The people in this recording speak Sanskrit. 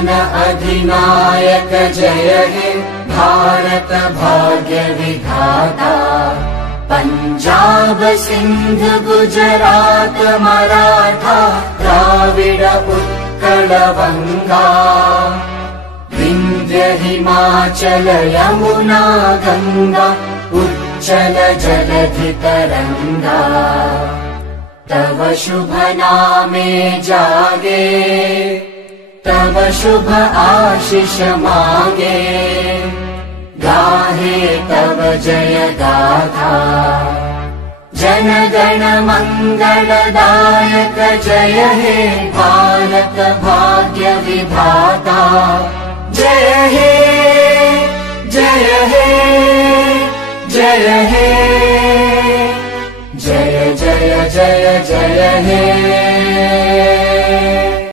जन अधिनायक जय हे भारत भाग्य विधाता। पंजाब सिंध गुजरात मराठा द्राविड उत्कल वंगा। विंध्य हिमाचल यमुना गंगा उच्चल जलधि तरंगा। तव शुभ नामे जागे तव शुभ आशीष मांगे। गाहे तव जय गाथा जन गण मंगलदायक जय हे भारत भाग्य विधाता। जय हे जय हे जय हे जय जय जय जय हे।